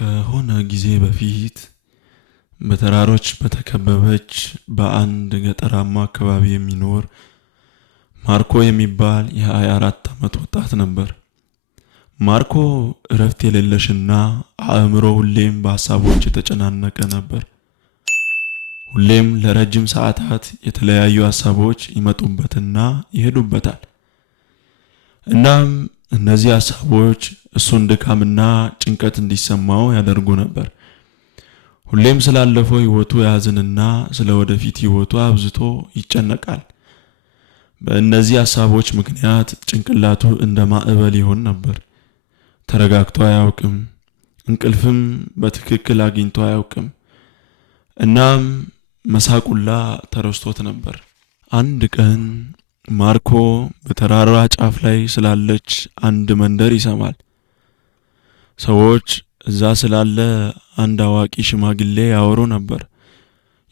ከሆነ ጊዜ በፊት በተራሮች በተከበበች በአንድ ገጠራማ አካባቢ የሚኖር ማርኮ የሚባል የ24 ዓመት ወጣት ነበር። ማርኮ እረፍት የሌለሽና አእምሮ ሁሌም በሐሳቦች የተጨናነቀ ነበር። ሁሌም ለረጅም ሰዓታት የተለያዩ ሐሳቦች ይመጡበትና ይሄዱበታል። እናም እነዚህ ሐሳቦች እሱን ድካምና ጭንቀት እንዲሰማው ያደርጉ ነበር። ሁሌም ስላለፈው ህይወቱ ያዝንና ስለ ወደፊት ህይወቱ አብዝቶ ይጨነቃል። በእነዚህ ሐሳቦች ምክንያት ጭንቅላቱ እንደ ማዕበል ይሆን ነበር። ተረጋግቶ አያውቅም። እንቅልፍም በትክክል አግኝቶ አያውቅም። እናም መሳቁላ ተረስቶት ነበር። አንድ ቀን ማርኮ በተራራ ጫፍ ላይ ስላለች አንድ መንደር ይሰማል። ሰዎች እዛ ስላለ አንድ አዋቂ ሽማግሌ ያወሩ ነበር።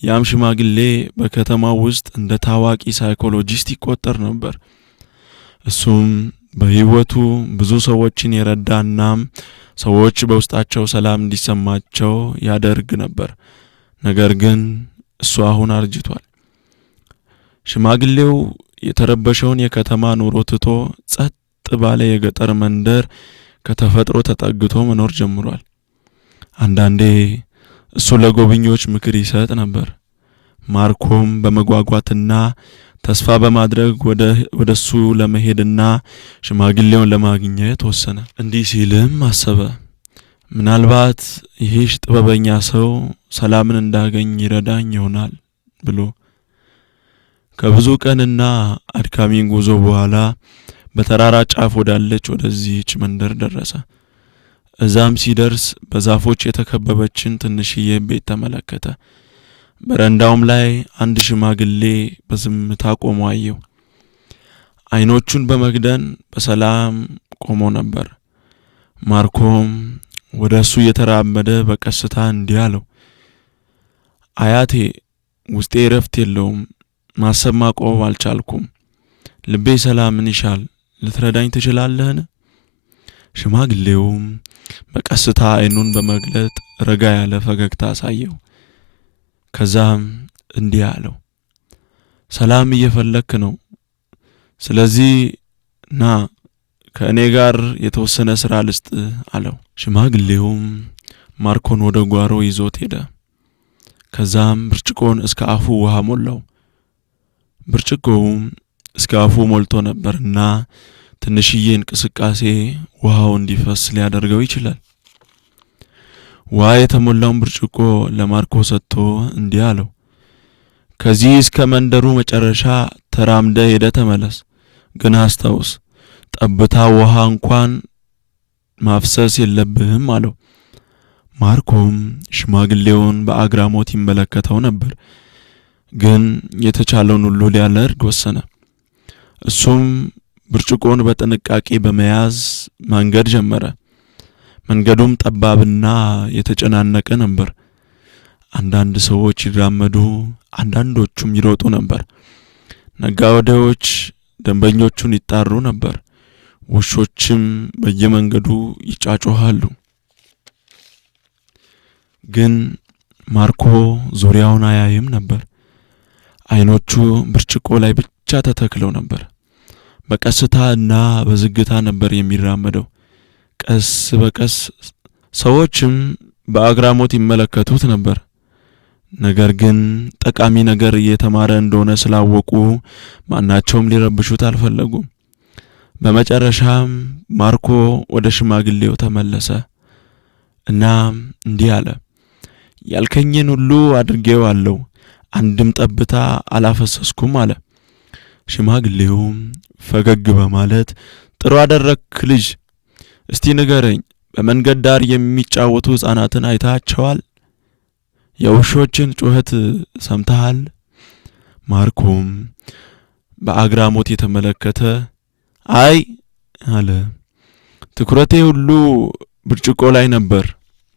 ያም ሽማግሌ በከተማው ውስጥ እንደ ታዋቂ ሳይኮሎጂስት ይቆጠር ነበር። እሱም በህይወቱ ብዙ ሰዎችን የረዳናም ሰዎች በውስጣቸው ሰላም እንዲሰማቸው ያደርግ ነበር። ነገር ግን እሱ አሁን አርጅቷል። ሽማግሌው የተረበሸውን የከተማ ኑሮ ትቶ ጸጥ ባለ የገጠር መንደር ከተፈጥሮ ተጠግቶ መኖር ጀምሯል። አንዳንዴ እሱ ለጎብኚዎች ምክር ይሰጥ ነበር። ማርኮም በመጓጓትና ተስፋ በማድረግ ወደሱ ለመሄድና ሽማግሌውን ለማግኘት ወሰነ። እንዲህ ሲልም አሰበ፣ ምናልባት ይህሽ ጥበበኛ ሰው ሰላምን እንዳገኝ ይረዳኝ ይሆናል ብሎ። ከብዙ ቀንና አድካሚ ጉዞ በኋላ በተራራ ጫፍ ወዳለች ወደዚህች መንደር ደረሰ። እዛም ሲደርስ በዛፎች የተከበበችን ትንሽዬ ቤት ተመለከተ። በረንዳውም ላይ አንድ ሽማግሌ በዝምታ ቆሞ አየው። አይኖቹን በመግደን በሰላም ቆሞ ነበር። ማርኮም ወደ እሱ እየተራመደ በቀስታ እንዲህ አለው፣ አያቴ፣ ውስጤ እረፍት የለውም። ማሰብ ማቆም አልቻልኩም። ልቤ ሰላምን ይሻል። ልትረዳኝ ትችላለህን? ሽማግሌውም በቀስታ አይኑን በመግለጥ ረጋ ያለ ፈገግታ አሳየው። ከዛም እንዲህ አለው፣ ሰላም እየፈለክ ነው። ስለዚህ ና ከእኔ ጋር የተወሰነ ስራ ልስጥ አለው። ሽማግሌውም ማርኮን ወደ ጓሮ ይዞት ሄደ። ከዛም ብርጭቆን እስከ አፉ ውሃ ሞላው። ብርጭቆውም እስከ አፉ ሞልቶ ነበርና ትንሽዬ እንቅስቃሴ ውሃው እንዲፈስ ሊያደርገው ይችላል። ውሃ የተሞላውን ብርጭቆ ለማርኮ ሰጥቶ እንዲህ አለው፣ ከዚህ እስከ መንደሩ መጨረሻ ተራምደ ሄደ ተመለስ። ግን አስታውስ፣ ጠብታ ውሃ እንኳን ማፍሰስ የለብህም አለው። ማርኮም ሽማግሌውን በአግራሞት ይመለከተው ነበር። ግን የተቻለውን ሁሉ ሊያደርግ ወሰነ። እሱም ብርጭቆን በጥንቃቄ በመያዝ መንገድ ጀመረ። መንገዱም ጠባብና የተጨናነቀ ነበር። አንዳንድ ሰዎች ይራመዱ፣ አንዳንዶቹም ይሮጡ ነበር። ነጋዴዎች ደንበኞቹን ይጣሩ ነበር። ውሾችም በየመንገዱ ይጫጮሃሉ። ግን ማርኮ ዙሪያውን አያይም ነበር። አይኖቹ ብርጭቆ ላይ ብቻ ተተክለው ነበር። በቀስታ እና በዝግታ ነበር የሚራመደው። ቀስ በቀስ ሰዎችም በአግራሞት ይመለከቱት ነበር። ነገር ግን ጠቃሚ ነገር እየተማረ እንደሆነ ስላወቁ ማናቸውም ሊረብሹት አልፈለጉም። በመጨረሻም ማርኮ ወደ ሽማግሌው ተመለሰ እና እንዲህ አለ፣ ያልከኝን ሁሉ አድርጌዋለሁ፣ አንድም ጠብታ አላፈሰስኩም አለ። ሽማግሌውም ፈገግ በማለት ጥሩ አደረክ ልጅ፣ እስቲ ንገረኝ፣ በመንገድ ዳር የሚጫወቱ ሕፃናትን አይታቸዋል? የውሾችን ጩኸት ሰምተሃል? ማርኮም በአግራሞት የተመለከተ አይ አለ። ትኩረቴ ሁሉ ብርጭቆ ላይ ነበር።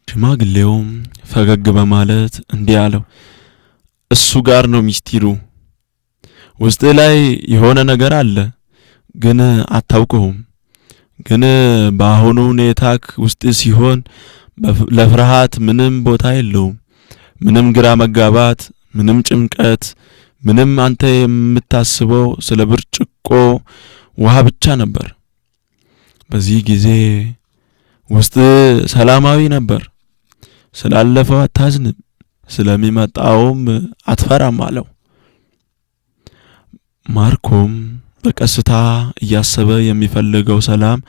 ሽማግሌውም ፈገግ በማለት እንዲህ አለው፣ እሱ ጋር ነው ሚስጢሩ። ውስጥ ላይ የሆነ ነገር አለ፣ ግን አታውቀውም። ግን በአሁኑ ሁኔታክ ውስጥ ሲሆን ለፍርሃት ምንም ቦታ የለውም። ምንም ግራ መጋባት፣ ምንም ጭንቀት፣ ምንም አንተ የምታስበው ስለ ብርጭቆ ውሃ ብቻ ነበር። በዚህ ጊዜ ውስጥ ሰላማዊ ነበር። ስላለፈው አታዝንም፣ ስለሚመጣውም አትፈራም አለው። ማርኮም በቀስታ እያሰበ የሚፈልገው ሰላም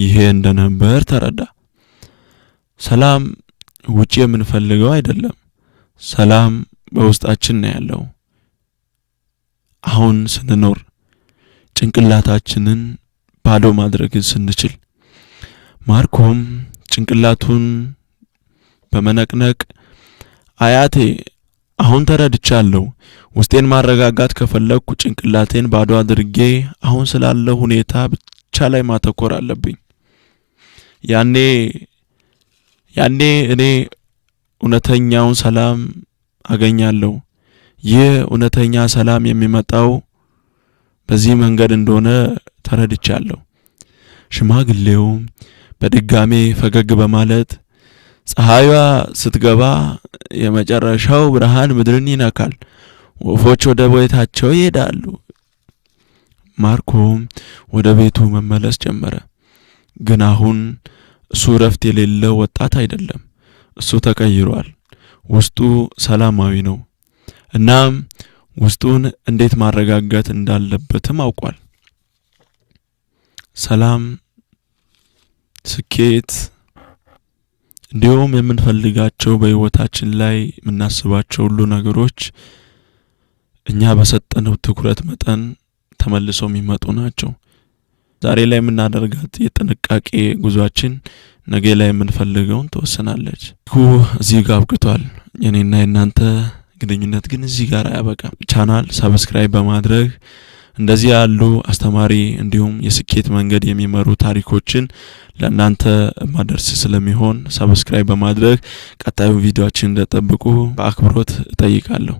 ይሄ እንደነበር ተረዳ። ሰላም ውጪ የምንፈልገው አይደለም። ሰላም በውስጣችን ነው ያለው። አሁን ስንኖር ጭንቅላታችንን ባዶ ማድረግ ስንችል። ማርኮም ጭንቅላቱን በመነቅነቅ አያቴ አሁን ተረድቻለሁ፣ ውስጤን ማረጋጋት ከፈለኩ ጭንቅላቴን ባዶ አድርጌ አሁን ስላለው ሁኔታ ብቻ ላይ ማተኮር አለብኝ። ያኔ እኔ እውነተኛውን ሰላም አገኛለሁ። ይህ እውነተኛ ሰላም የሚመጣው በዚህ መንገድ እንደሆነ ተረድቻለሁ። ሽማግሌው በድጋሜ ፈገግ በማለት ፀሐይዋ ስትገባ የመጨረሻው ብርሃን ምድርን ይነካል፣ ወፎች ወደ ቤታቸው ይሄዳሉ። ማርኮም ወደ ቤቱ መመለስ ጀመረ። ግን አሁን እሱ ረፍት የሌለው ወጣት አይደለም። እሱ ተቀይሯል። ውስጡ ሰላማዊ ነው። እናም ውስጡን እንዴት ማረጋጋት እንዳለበትም አውቋል። ሰላም፣ ስኬት እንዲሁም የምንፈልጋቸው በህይወታችን ላይ የምናስባቸው ሁሉ ነገሮች እኛ በሰጠነው ትኩረት መጠን ተመልሰው የሚመጡ ናቸው። ዛሬ ላይ የምናደርጋት የጥንቃቄ ጉዟችን ነገ ላይ የምንፈልገውን ትወስናለች። እዚህ ጋር አብቅቷል። የኔና የናንተ ግንኙነት ግን እዚህ ጋር አያበቃም። ቻናል ሰብስክራይብ በማድረግ እንደዚህ ያሉ አስተማሪ እንዲሁም የስኬት መንገድ የሚመሩ ታሪኮችን ለእናንተ ማድረስ ስለሚሆን ሰብስክራይብ በማድረግ ቀጣዩ ቪዲዮአችን እንደጠብቁ በአክብሮት እጠይቃለሁ።